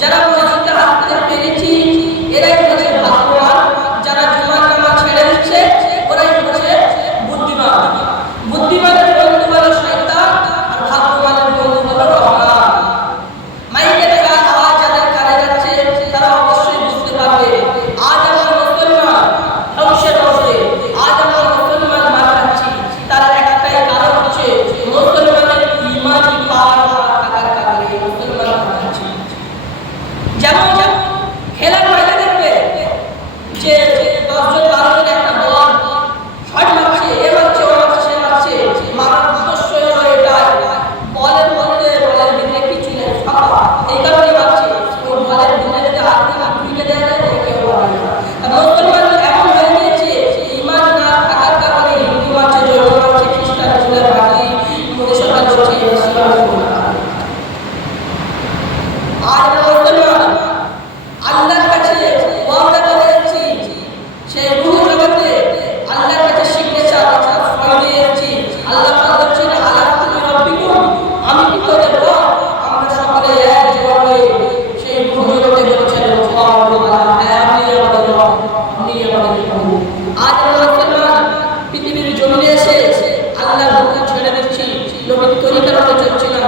যারা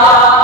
아.